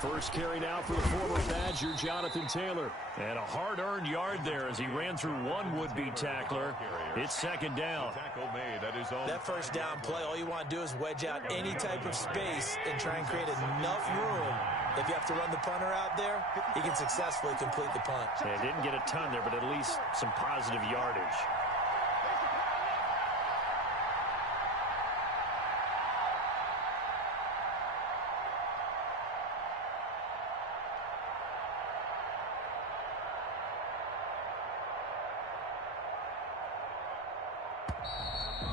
First carry now for the former Badger, Jonathan Taylor. And a hard-earned yard there as he ran through one would-be tackler. It's second down. That first down play, all you want to do is wedge out any type of space and try and create enough room. If you have to run the punter out there, he can successfully complete the punt. Yeah, didn't get a ton there, but at least some positive yardage.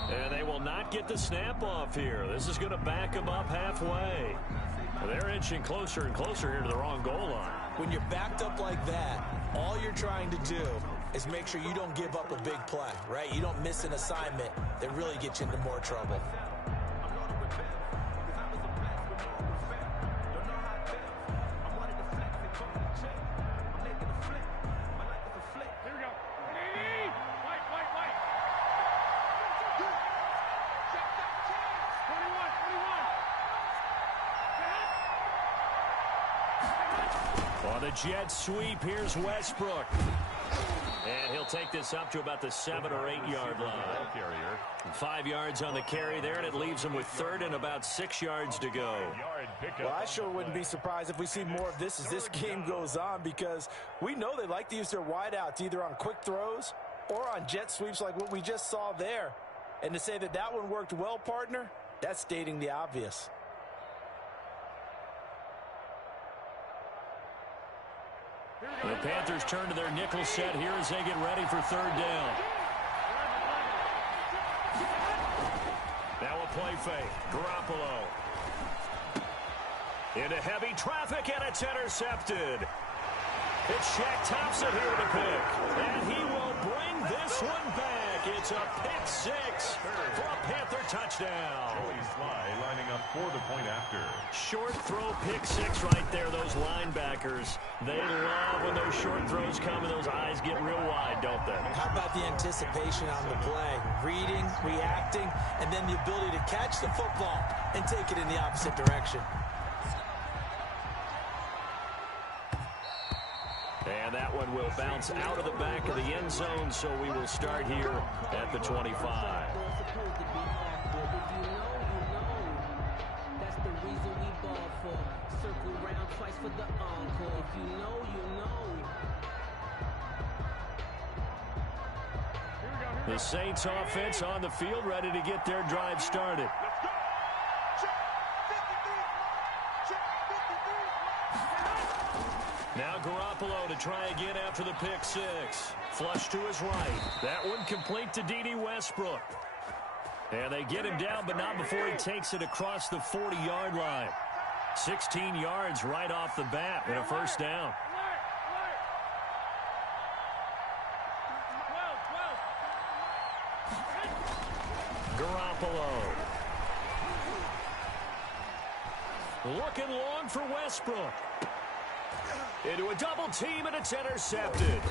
And they will not get the snap off here. This is going to back them up halfway. They're inching closer and closer here to the wrong goal line. When you're backed up like that, all you're trying to do is make sure you don't give up a big play, right? You don't miss an assignment that really gets you into more trouble. On the jet sweep, here's Westbrook. And he'll take this up to about the 7 or 8 yard line. 5 yards on the carry there, and it leaves him with third and about 6 yards to go. Well, I sure wouldn't be surprised if we see more of this as this game goes on, because we know they like to use their wideouts either on quick throws or on jet sweeps like what we just saw there. And to say that that one worked well, partner, that's stating the obvious. The Panthers turn to their nickel set here as they get ready for third down. Now a play fake. Garoppolo. Into heavy traffic, and it's intercepted. It's Shaq Thompson here to pick. And he will bring this one back. It's a pick six for a Panther touchdown. Lining up for the point after. Short throw pick six right there, those linebackers. They love when those short throws come and those eyes get real wide, don't they? How about the anticipation on the play? Reading, reacting, and then the ability to catch the football and take it in the opposite direction. And that one will bounce out of the back of the end zone, so we will start here at the 25. The Saints offense on the field, ready to get their drive started. Now Garoppolo to try again after the pick six. Flush to his right. That one complete to Dede Westbrook. And they get him down, but not before he takes it across the 40-yard line. 16 yards right off the bat and a first down. Garoppolo. Looking long for Westbrook. Into a double team, and it's intercepted.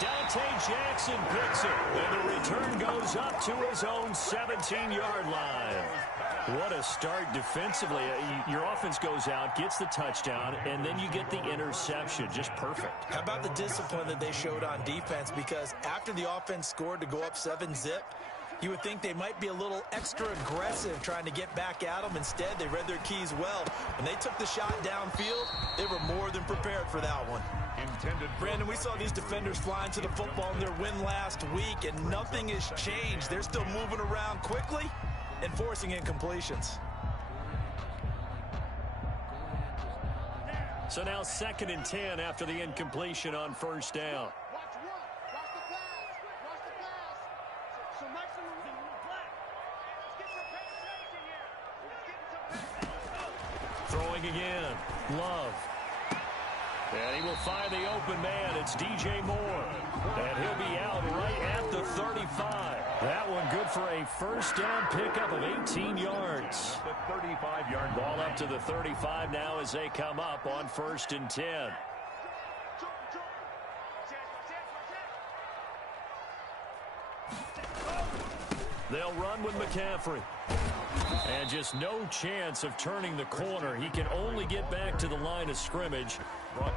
Dante Jackson picks it, and the return goes up to his own 17-yard line. What a start defensively. Your offense goes out, gets the touchdown, and then you get the interception. Just perfect. How about the discipline that they showed on defense? Because after the offense scored to go up 7-zip, you would think they might be a little extra aggressive trying to get back at them. Instead, they read their keys well. When they took the shot downfield, they were more than prepared for that one. Brandon, we saw these defenders flying to the football in their win last week, and nothing has changed. They're still moving around quickly and forcing incompletions. So now 2nd and 10 after the incompletion on first down. Throwing again. Love. And he will find the open man. It's DJ Moore. And he'll be out right at the 35. That one good for a first down pickup of 18 yards. The 35-yard ball up to the 35 now as they come up on 1st and 10. They'll run with McCaffrey. And just no chance of turning the corner. He can only get back to the line of scrimmage.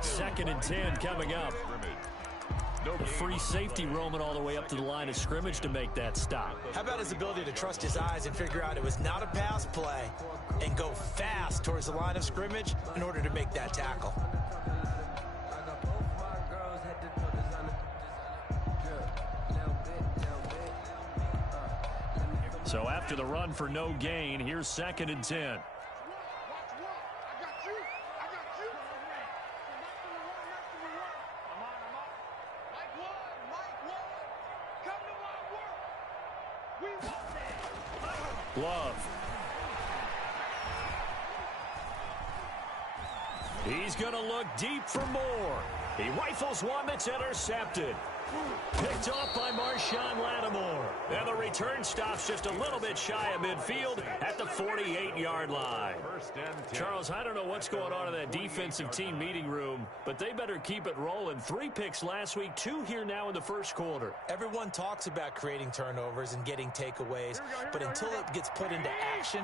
2nd and 10 coming up. The free safety roaming all the way up to the line of scrimmage to make that stop. How about his ability to trust his eyes and figure out it was not a pass play and go fast towards the line of scrimmage in order to make that tackle. So after the run for no gain, here's 2nd and 10. Love. He's going to look deep for more. He rifles one that's intercepted. Picked off by Marshawn Lattimore. And the return stops just a little bit shy of midfield at the 48-yard line. Charles, I don't know what's going on in that defensive team meeting room, but they better keep it rolling. 3 picks last week, 2 here now in the first quarter. Everyone talks about creating turnovers and getting takeaways, but until it gets put into action,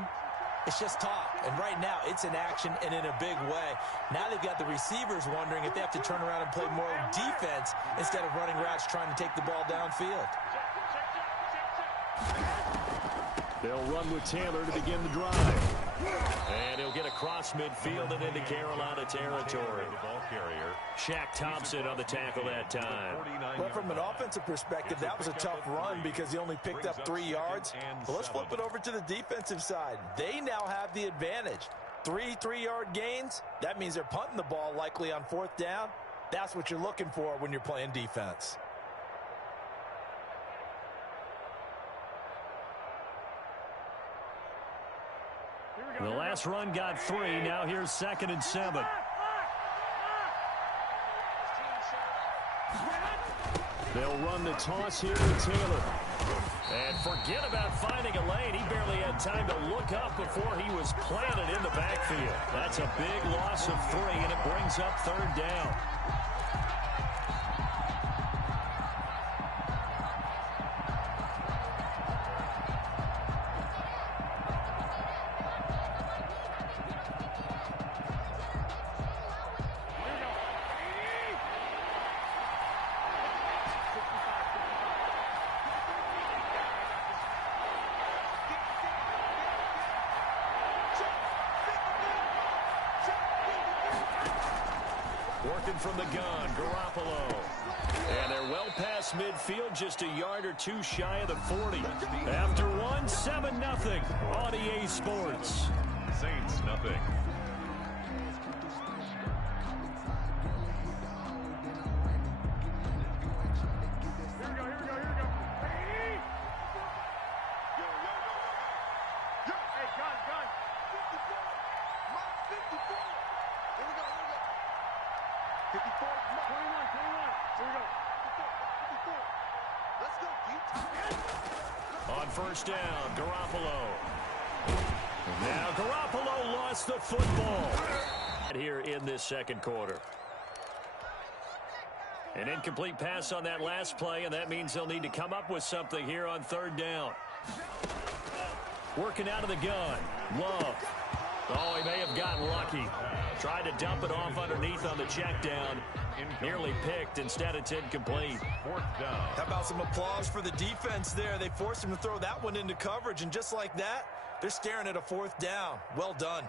it's just talk. And right now, it's in action and in a big way. Now they've got the receivers wondering if they have to turn around and play more defense instead of running routes trying to take the ball downfield. They'll run with Taylor to begin the drive. And he'll get across midfield and into Carolina territory. Shaq Thompson on the tackle that time. Well, from an offensive perspective, that was a tough run because he only picked up 3 yards. But let's flip it over to the defensive side. They now have the advantage. 3 3-yard gains. That means they're punting the ball likely on 4th down. That's what you're looking for when you're playing defense. The last run got 3. Now here's 2nd and 7. They'll run the toss here with Taylor. And forget about finding a lane. He barely had time to look up before he was planted in the backfield. That's a big loss of 3, and it brings up 3rd down. Working from the gun, Garoppolo. And they're well past midfield, just a yard or 2 shy of the 40. After 1, 7-0 on EA Sports. Saints, nothing. On 1st down, Garoppolo. Now Garoppolo lost the football here in this 2nd quarter. An incomplete pass on that last play, and that means they'll need to come up with something here on 3rd down. Working out of the gun, Love. Oh, he may have gotten lucky. Tried to dump it off underneath on the check down. Nearly picked. Instead, it's incomplete. 4th down. How about some applause for the defense there? They forced him to throw that one into coverage, and just like that, they're staring at a 4th down. Well done.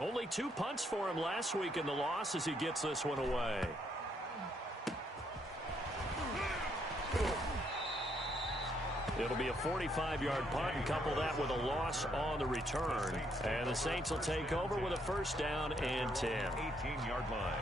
Only 2 punts for him last week in the loss as he gets this one away. It'll be a 45-yard punt and couple that with a loss on the return. And the Saints will take over with a 1st down and 10. 18-yard line.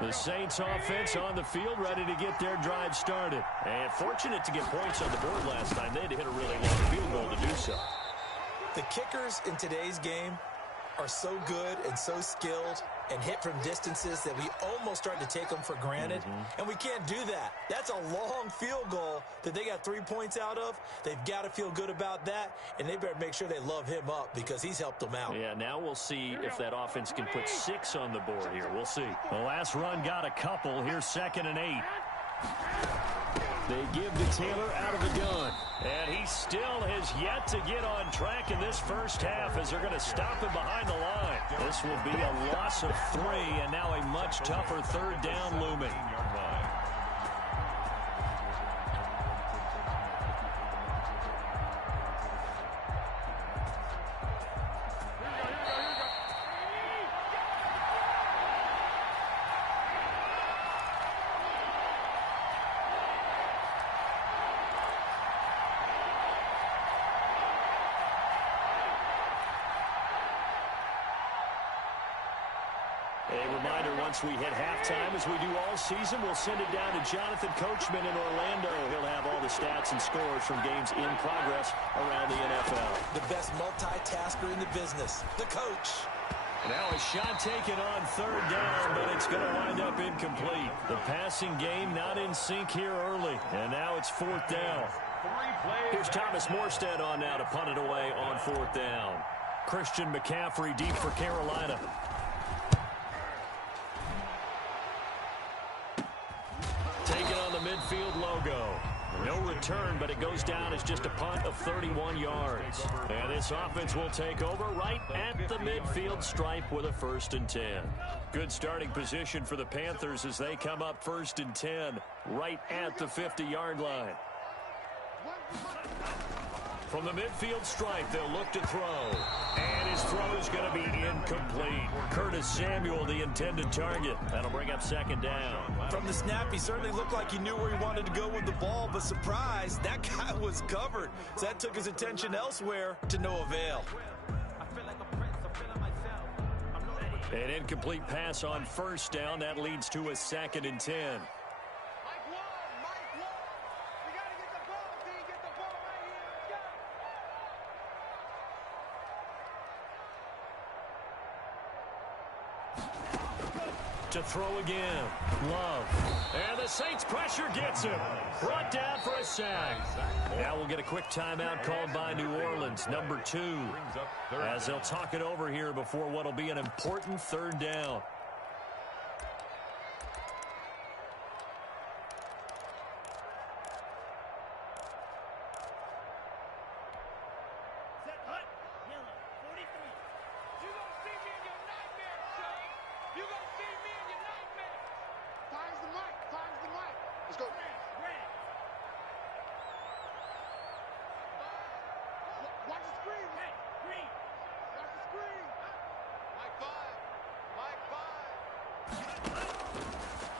The Saints offense on the field, ready to get their drive started. And fortunate to get points on the board last time. They had to hit a really long field goal to do so. The kickers in today's game are so good and so skilled and hit from distances that we almost start to take them for granted. And we can't do that. That's a long field goal that they got 3 points out of. They've got to feel good about that, and they better make sure they love him up because he's helped them out. Yeah, now we'll see if that offense can put 6 on the board here. We'll see. The last run got a couple. Here's 2nd and 8. They give to Taylor out of the gun. And he still has yet to get on track in this first half as they're going to stop him behind the line. This will be a loss of 3, and now a much tougher 3rd down looming. A reminder, once we hit halftime, as we do all season, we'll send it down to Jonathan Coachman in Orlando. He'll have all the stats and scores from games in progress around the NFL. The best multitasker in the business, the coach. Now a shot taken on 3rd down, but it's going to wind up incomplete. The passing game not in sync here early, and now it's 4th down. Here's Thomas Morstead on now to punt it away on 4th down. Christian McCaffrey deep for Carolina. Taking on the midfield logo. No return, but it goes down as just a punt of 31 yards. And this offense will take over right at the midfield stripe with a 1st and 10. Good starting position for the Panthers as they come up 1st and 10 right at the 50-yard line. From the midfield stripe, they'll look to throw. And his throw is going to be incomplete. Curtis Samuel, the intended target. That'll bring up 2nd down. From the snap, he certainly looked like he knew where he wanted to go with the ball, but surprise, that guy was covered. So that took his attention elsewhere to no avail. An incomplete pass on 1st down. That leads to a 2nd and 10. To throw again. Love. And the Saints pressure gets him. Brought down for a sack. Now we'll get a quick timeout called by New Orleans, number 2. As they'll talk it over here before what'll be an important 3rd down.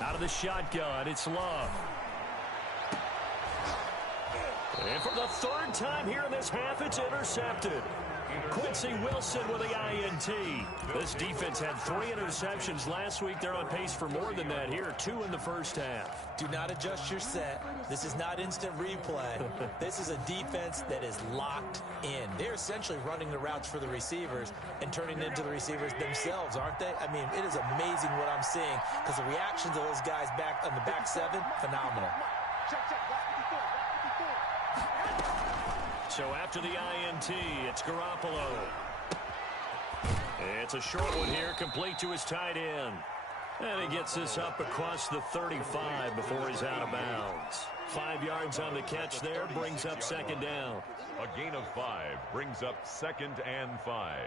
Out of the shotgun, it's Love. And for the 3rd time here in this half, it's intercepted. Quincy Wilson with the INT. This defense had 3 interceptions last week. They're on pace for more than that here, 2 in the first half. Do not adjust your set. This is not instant replay. This is a defense that is locked in. They're essentially running the routes for the receivers and turning into the receivers themselves, aren't they? I mean, it is amazing what I'm seeing because the reactions of those guys back on the back 7, phenomenal. So after the INT, it's Garoppolo. It's a short one here, complete to his tight end. And he gets this up across the 35 before he's out of bounds. 5 yards on the catch there, brings up 2nd down. A gain of 5 brings up 2nd and 5.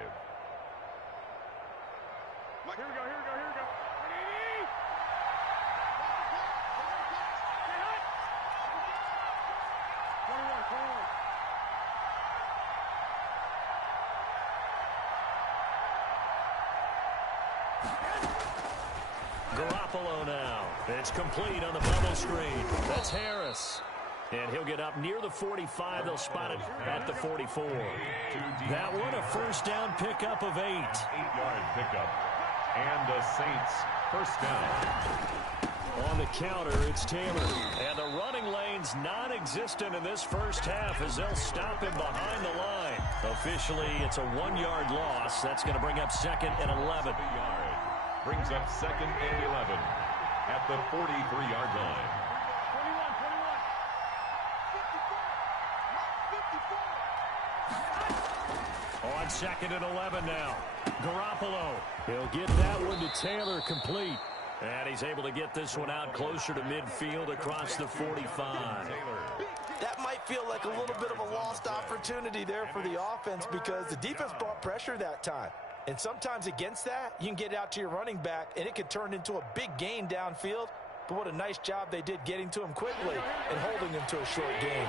Here we go. Garoppolo now. It's complete on the bubble screen. That's Harris. And he'll get up near the 45. They'll spot it at the 44. That one a 1st down pickup of 8. 8-yard pickup. And the Saints 1st down. On the counter, it's Taylor. And the running lane's non-existent in this first half as they'll stop him behind the line. Officially, it's a 1-yard loss. That's going to bring up 2nd and 11. brings up 2nd and 11 at the 43-yard line. On 2nd and 11 now. Garoppolo. He'll get that one to Taylor, complete. And he's able to get this one out closer to midfield across the 45. That might feel like a little bit of a lost opportunity there for the offense because the defense brought pressure that time. And sometimes against that, you can get out to your running back, and it could turn into a big gain downfield. But what a nice job they did getting to him quickly and holding him to a short gain.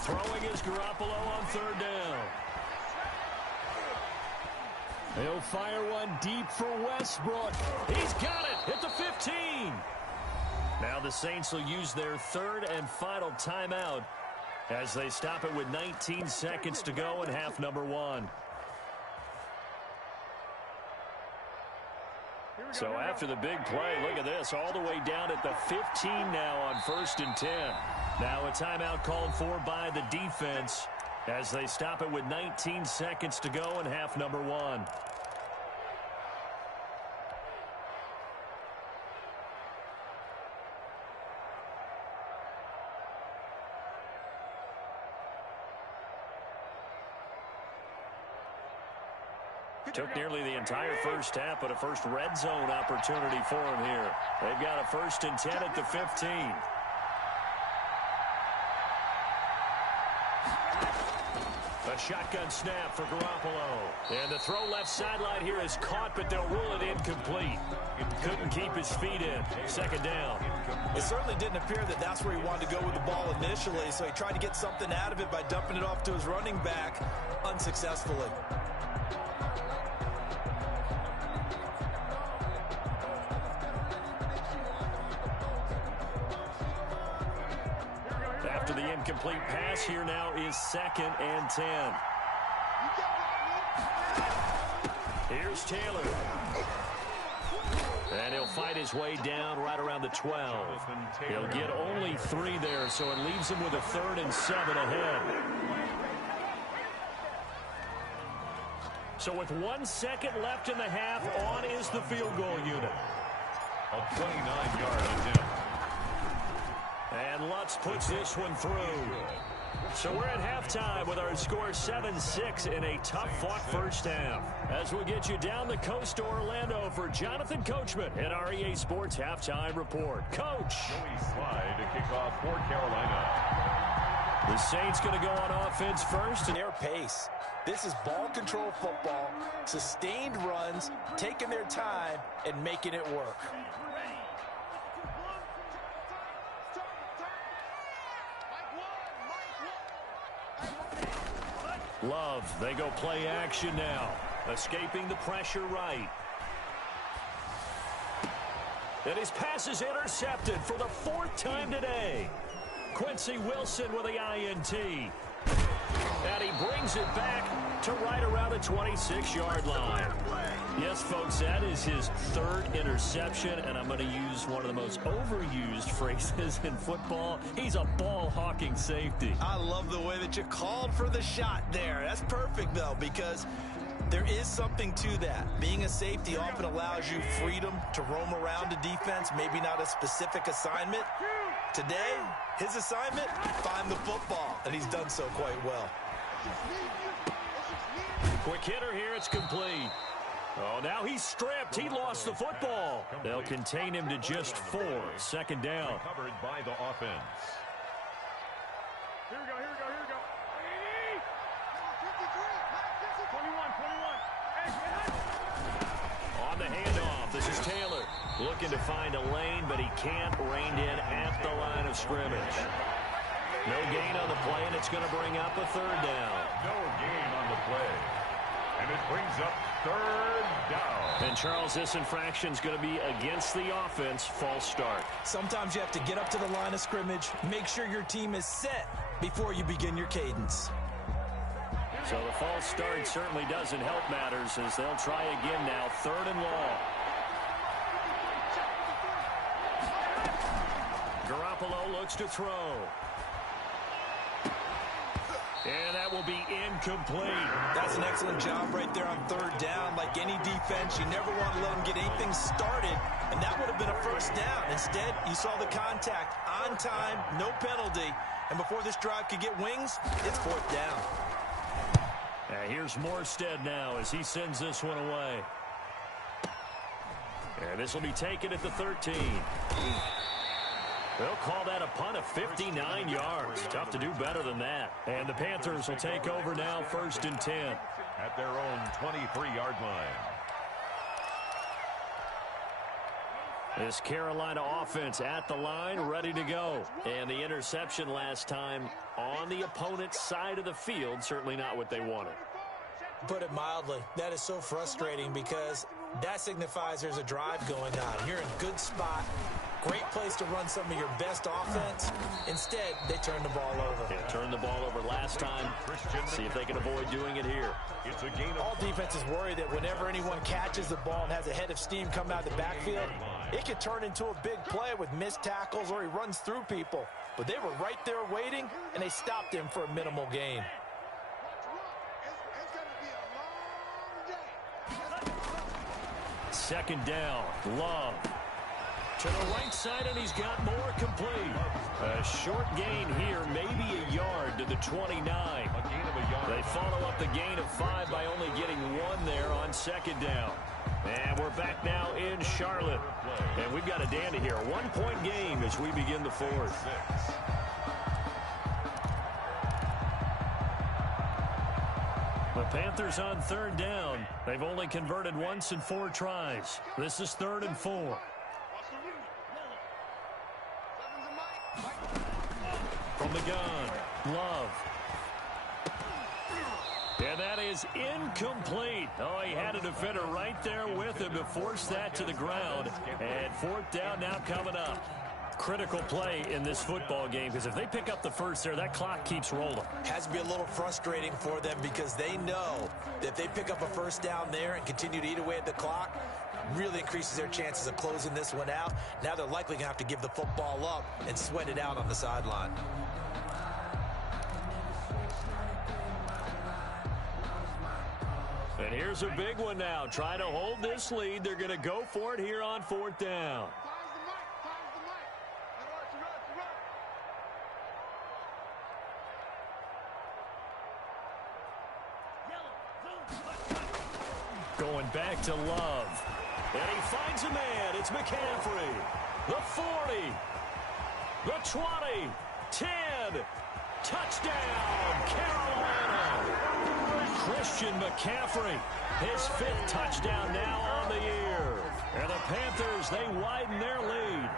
Throwing is Garoppolo on 3rd down. He'll fire one deep for Westbrook. He's got it at the 15. Now the Saints will use their 3rd and final timeout as they stop it with 19 seconds to go in half number 1. So after the big play, look at this, all the way down at the 15 now on 1st and 10. Now a timeout called for by the defense as they stop it with 19 seconds to go in half number 1. Took nearly the entire first half, but a first red zone opportunity for him here. They've got a 1st and 10 at the 15. A shotgun snap for Garoppolo. And the throw left sideline here is caught, but they'll rule it incomplete. Couldn't keep his feet in. 2nd down. It certainly didn't appear that that's where he wanted to go with the ball initially, so he tried to get something out of it by dumping it off to his running back unsuccessfully. After the incomplete pass, here now is 2nd and 10. Here's Taylor. And he'll fight his way down right around the 12. He'll get only 3 there, so it leaves him with a 3rd and 7 ahead. So with 1 second left in the half, on is the field goal unit. A 29-yard attempt. And Lutz puts this one through. So we're at halftime with our score 7-6 in a tough-fought first half. As we get you down the coast to Orlando for Jonathan Coachman at our EA Sports Halftime Report. Coach. Joey Slye to kick off for Carolina. The Saints going to go on offense first. And their pace. This is ball control football, sustained runs, taking their time, and making it work. Love, they go play action now. Escaping the pressure right. And his pass is intercepted for the 4th time today. Quincy Wilson with the INT. And he brings it back to right around the 26-yard line. Yes, folks, that is his 3rd interception, and I'm going to use one of the most overused phrases in football. He's a ball-hawking safety. I love the way that you called for the shot there. That's perfect, though, because there is something to that. Being a safety often allows you freedom to roam around the defense, maybe not a specific assignment. Today, his assignment, find the football, and he's done so quite well. Quick hitter here, it's complete. Oh, now he's stripped. He lost the football. They'll contain him to just 4. 2nd down. Covered by the offense. Here we go. 21. On the handoff, this is Taylor. Looking to find a lane, but he can't. Reined in at the line of scrimmage. No gain on the play, and it's going to bring up a 3rd down. No gain on the play. And it brings up 3rd down. And Charles, this infraction is going to be against the offense. False start. Sometimes you have to get up to the line of scrimmage, make sure your team is set before you begin your cadence. So the false start certainly doesn't help matters as they'll try again now. 3rd and long. Garoppolo looks to throw. And that will be incomplete. That's an excellent job right there on third down. Like any defense, you never want to let them get anything started, and that would have been a first down. Instead, you saw the contact on time, no penalty, and before this drive could get wings, it's fourth down. Here's Morstead now as he sends this one away. And this will be taken at the 13. They'll call that a punt of 59 yards. Tough to do better than that. And the Panthers will take over now, 1st and 10. At their own 23-yard line. This Carolina offense at the line, ready to go. And the interception last time on the opponent's side of the field, certainly not what they wanted. Put it mildly, that is so frustrating because that signifies there's a drive going on. You're in a good spot. Great place to run some of your best offense. Instead, they turn the ball over. Yeah, turned the ball over last time. See if they can avoid doing it here. It's a gain of all defenses worry that whenever anyone catches the ball and has a head of steam come out of the backfield, it could turn into a big play with missed tackles or he runs through people. But they were right there waiting, and they stopped him for a minimal gain. Second down, Love. To the right side, and he's got more complete. A short gain here, maybe a yard to the 29. a gain of a yard. They follow up the gain of 5 by only getting 1 there on second down. And we're back now in Charlotte. And we've got a dandy here. A 1-point game as we begin the 4th. The Panthers on 3rd down. They've only converted once in 4 tries. This is 3rd and 4. From the gun, Love. And that is incomplete. Oh, he had a defender right there with him to force that to the ground. And 4th down now coming up. Critical play in this football game because if they pick up the first there, that clock keeps rolling. Has to be a little frustrating for them because they know that if they pick up a first down there and continue to eat away at the clock, really increases their chances of closing this one out. Now they're likely going to have to give the football up and sweat it out on the sideline. And here's a big one now. Trying to hold this lead. They're going to go for it here on 4th down. Going back to Love. And he finds a man. It's McCaffrey. The 40. The 20. 10. Touchdown, Carolina. Christian McCaffrey. His 5th touchdown now on the year. And the Panthers, they widen their lead.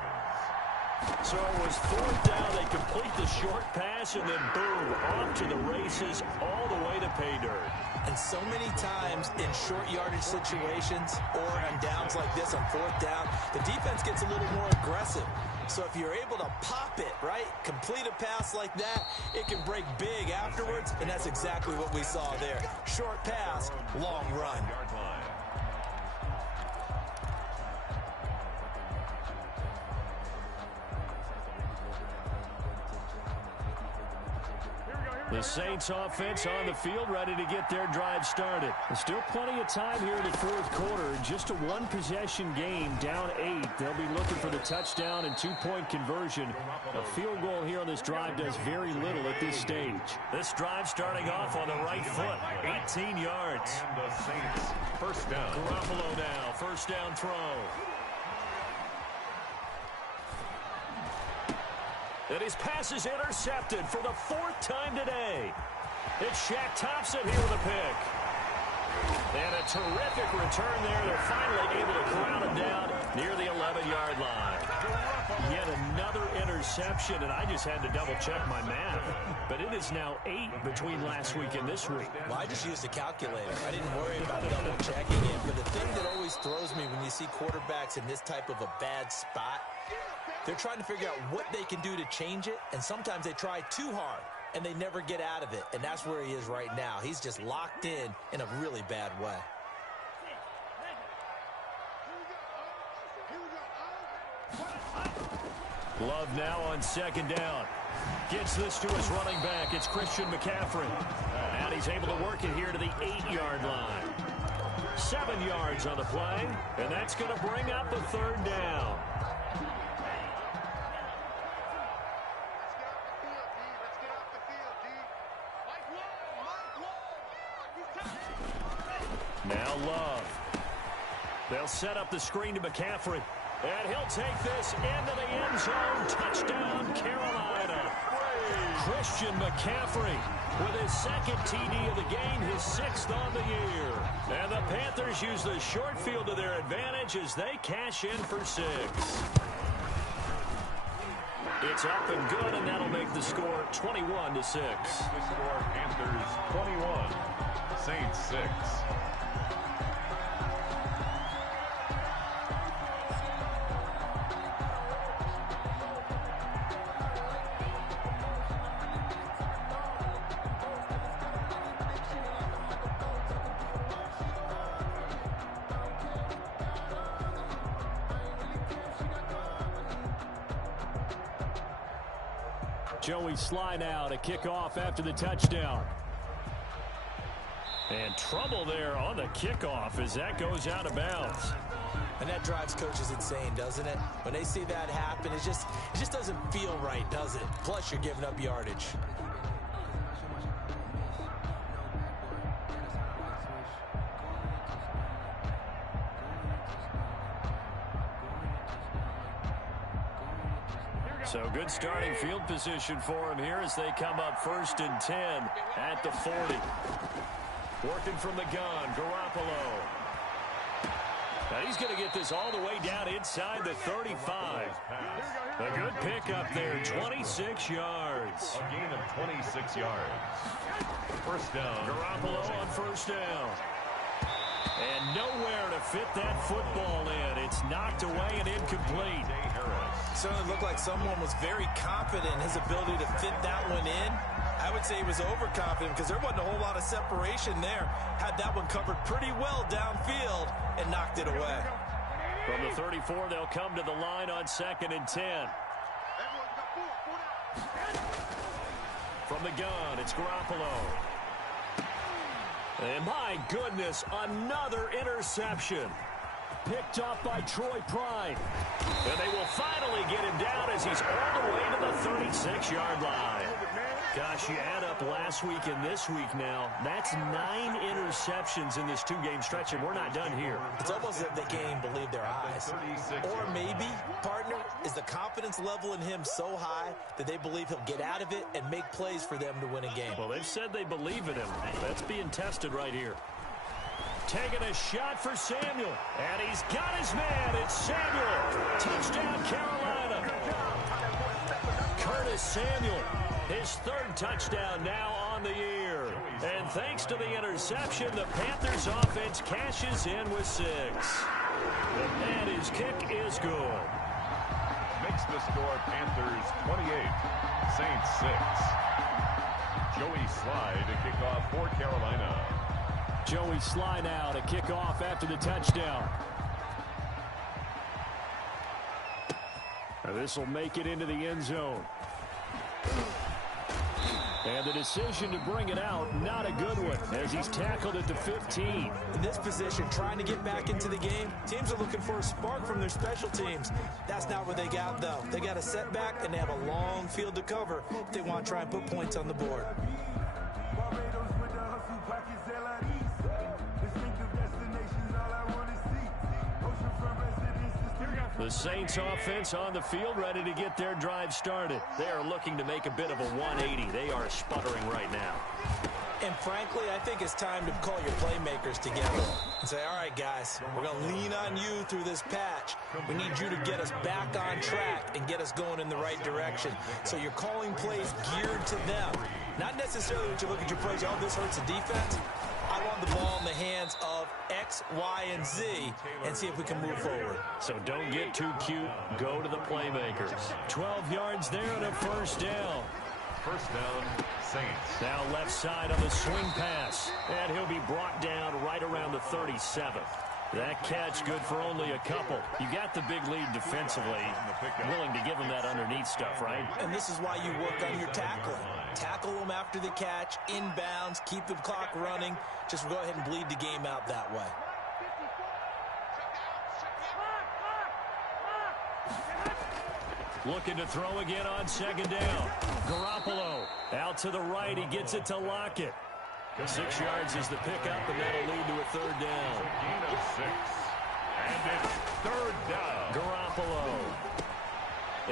So it was 4th down. They complete the short pass and then boom, off to the races all the way to pay dirt. And so many times in short yardage situations or on downs like this on 4th down, the defense gets a little more aggressive. So if you're able to pop it, right, complete a pass like that, it can break big afterwards, and that's exactly what we saw there. Short pass, long run. The Saints offense on the field ready to get their drive started. There's still plenty of time here in the 4th quarter. Just a 1-possession game, down 8. They'll be looking for the touchdown and 2-point conversion. A field goal here on this drive does very little at this stage. This drive starting off on the right foot, 18 yards. And the Saints, first down. Garoppolo now, first down throw. And his pass is intercepted for the 4th time today. It's Shaq Thompson here with a pick. And a terrific return there. They're finally able to crowd him down near the 11-yard line. Yet another interception, and I just had to double-check my math. But it is now 8 between last week and this week. Well, I just used a calculator. I didn't worry about double-checking it. But the thing that always throws me when you see quarterbacks in this type of a bad spot, they're trying to figure out what they can do to change it, and sometimes they try too hard, and they never get out of it, and that's where he is right now. He's just locked in a really bad way. Love now on second down. Gets this to his running back. It's Christian McCaffrey. And he's able to work it here to the 8-yard line. 7 yards on the play, and that's going to bring up a third down. Now Love. They'll set up the screen to McCaffrey. And he'll take this into the end zone. Touchdown, Carolina. Christian McCaffrey with his second TD of the game, his 6th on the year. And the Panthers use the short field to their advantage as they cash in for 6. It's up and good, and that'll make the score 21-6. The score, Panthers 21, Saints 6. Joey Sly now to kick off after the touchdown. And trouble there on the kickoff as that goes out of bounds. And that drives coaches insane, doesn't it? When they see that happen, it just doesn't feel right, does it? Plus, you're giving up yardage. So good starting field position for him here as they come up 1st and 10 at the 40. Working from the gun, Garoppolo. And he's going to get this all the way down inside the 35. A good pickup there, 26 yards. A gain of 26 yards. First down. Garoppolo on first down. And nowhere to fit that football in. It's knocked away and incomplete. Certainly looked like someone was very confident in his ability to fit that one in. I would say he was overconfident because there wasn't a whole lot of separation there. Had that one covered pretty well downfield and knocked it away. From the 34, they'll come to the line on 2nd and 10. From the gun, it's Garoppolo. And my goodness, another interception. Picked up by Troy Pride. And they will finally get him down as he's all the way to the 36-yard line. Gosh, you add up last week and this week now. That's 9 interceptions in this 2-game stretch, and we're not done here. It's almost as if they can't even believe their eyes. Or maybe, partner, is the confidence level in him so high that they believe he'll get out of it and make plays for them to win a game. Well, they've said they believe in him. That's being tested right here. Taking a shot for Samuel. And he's got his man. It's Samuel. Touchdown, Carolina. Curtis Samuel. His 3rd touchdown now on the year. And thanks to the interception, the Panthers offense cashes in with 6. And his kick is good. Makes the score Panthers 28, Saints 6. Joey Sly to kick off for Carolina. Joey Sly now to kick off after the touchdown. Now this will make it into the end zone. And the decision to bring it out, not a good one, as he's tackled at the 15. In this position, trying to get back into the game, teams are looking for a spark from their special teams. That's not what they got, though. They got a setback, and they have a long field to cover if they want to try and put points on the board. The Saints offense on the field, ready to get their drive started. They are looking to make a bit of a 180. They are sputtering right now. And frankly, I think it's time to call your playmakers together and say, all right, guys, we're going to lean on you through this patch. We need you to get us back on track and get us going in the right direction. So you're calling plays geared to them. Not necessarily when you look at your plays, oh, this hurts the defense. I want the ball in the hands of X, Y, and Z and see if we can move forward. So don't get too cute. Go to the playmakers. 12 yards there and a first down. First down, Saints. Now left side on the swing pass. And he'll be brought down right around the 37. That catch good for only a couple. You got the big lead defensively. Willing to give them that underneath stuff, right? And this is why you work on your tackling. Tackle them after the catch, inbounds, keep the clock running. Just go ahead and bleed the game out that way. Looking to throw again on second down. Garoppolo out to the right. He gets it to Lockett. 6 yards is the pickup, and that'll lead to a third down. Gain of 6. And it's third down. Garoppolo.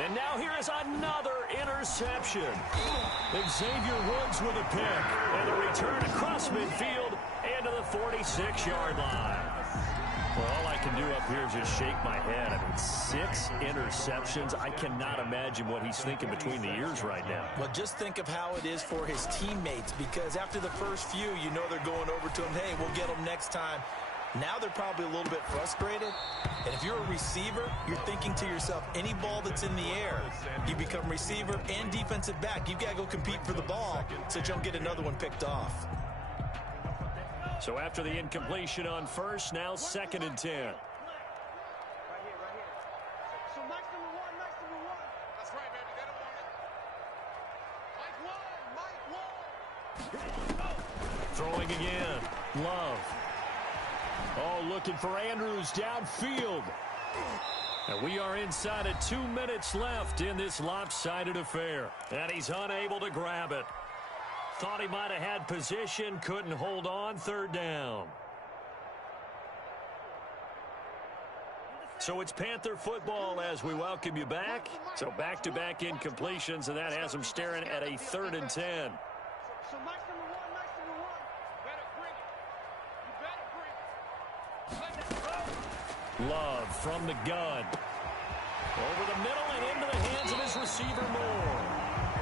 And now here is another interception. Xavier Woods with a pick. And the return across midfield and to the 46-yard line. Well, all I can do up here is just shake my head. I mean, 6 interceptions. I cannot imagine what he's thinking between the ears right now. Well, just think of how it is for his teammates, because after the first few, you know they're going over to him, hey, we'll get them next time. Now they're probably a little bit frustrated. And if you're a receiver, you're thinking to yourself, any ball that's in the air, you become receiver and defensive back. You've got to go compete for the ball so you don't get another one picked off. So after the incompletion on first, now 2nd and 10. Right here. So Mike's number one. That's right, baby. They don't want it. Mike one. Throwing again. Love. Oh, looking for Andrews downfield. And we are inside of 2 minutes left in this lopsided affair. And he's unable to grab it. Thought he might have had position, couldn't hold on, third down. So it's Panther football as we welcome you back. So back-to-back incompletions, and that has them staring at a 3rd and 10. So Mike's number one. Better bring it. Love from the gun. Over the middle and into the hands of his receiver Moore.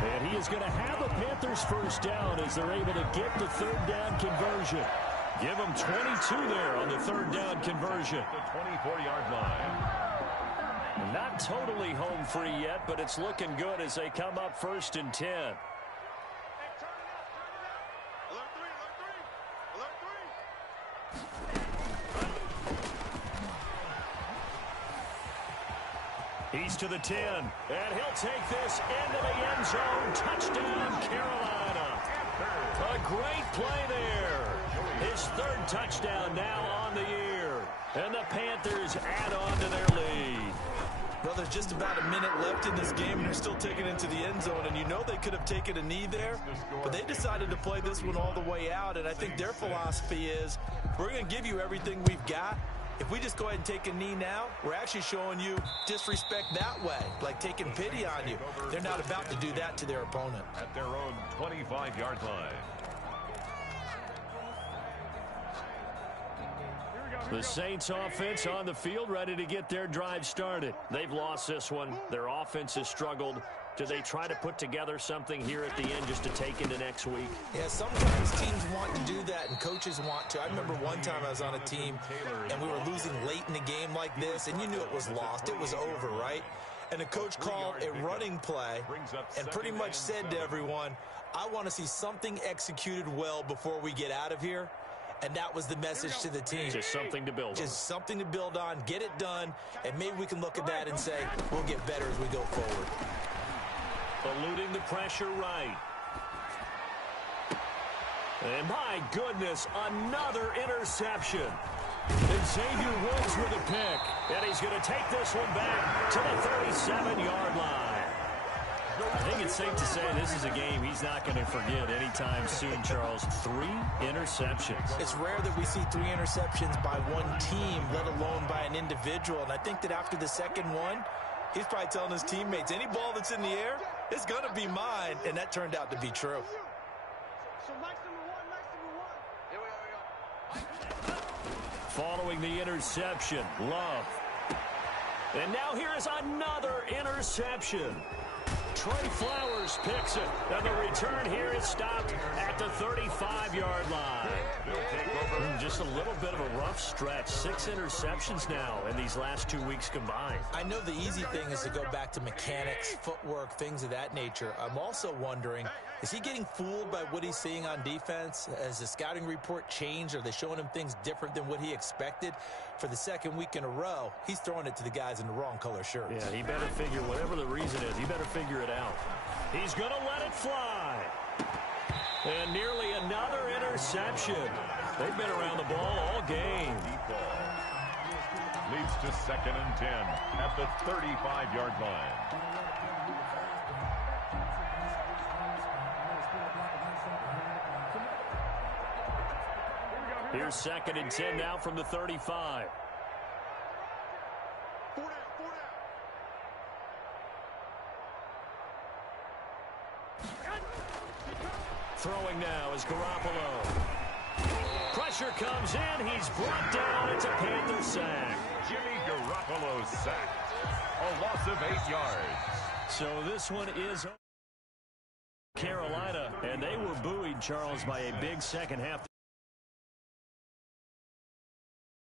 And he is going to have a Panthers first down as they're able to get the 3rd down conversion. Give them 22 there on the 3rd down conversion. The 24-yard line. Not totally home free yet, but it's looking good as they come up 1st and 10. Hey, turn it up. Alert three. He's to the 10, and he'll take this into the end zone. Touchdown, Carolina. A great play there. His 3rd touchdown now on the year. And the Panthers add on to their lead. Well, there's just about a minute left in this game, and they're still taking it into the end zone. And you know they could have taken a knee there, but they decided to play this one all the way out. And I think their philosophy is, we're going to give you everything we've got. If we just go ahead and take a knee now, we're actually showing you disrespect that way, like taking pity on you. They're not about to do that to their opponent. At their own 25-yard line. The Saints offense on the field, ready to get their drive started. They've lost this one. Their offense has struggled. Do they try to put together something here at the end just to take into next week? Yeah, sometimes teams want to do that and coaches want to. I remember one time I was on a team and we were losing late in a game like this, and you knew it was lost. It was over, right? And the coach called a running play and pretty much said to everyone, I want to see something executed well before we get out of here. And that was the message to the team. Just something to build on. Just something to build on, get it done, and maybe we can look at that and say, we'll get better as we go forward. Eluding the pressure right. And my goodness, another interception. Xavier Woods with a pick. And he's going to take this one back to the 37-yard line. I think it's safe to say this is a game he's not going to forget anytime soon, Charles. 3 interceptions. It's rare that we see 3 interceptions by one team, let alone by an individual. And I think that after the second one, he's probably telling his teammates, any ball that's in the air, it's going to be mine. And that turned out to be true. So Mike's number one. Here we go. Following the interception, Love. And now here is another interception. Trey Flowers Pierce picks it, and the return here is stopped at the 35-yard line. Just a little bit of a rough stretch. 6 interceptions now in these last 2 weeks combined. I know the easy thing is to go back to mechanics, footwork, things of that nature. I'm also wondering, is he getting fooled by what he's seeing on defense? Has the scouting report changed? Are they showing him things different than what he expected? For the second week in a row, he's throwing it to the guys in the wrong color shirts. Yeah, he better figure, whatever the reason is, he better figure it out. He's going to let it fly. And nearly another interception. They've been around the ball all game. Leads to 2nd and 10 at the 35-yard line. Here's 2nd and 10 now from the 35. Throwing now is Garoppolo. Pressure comes in. He's brought down. It's a Panther sack. Jimmy Garoppolo sacked. A loss of 8 yards. So this one is Carolina, and they were buoyed, Charles, by a big second half.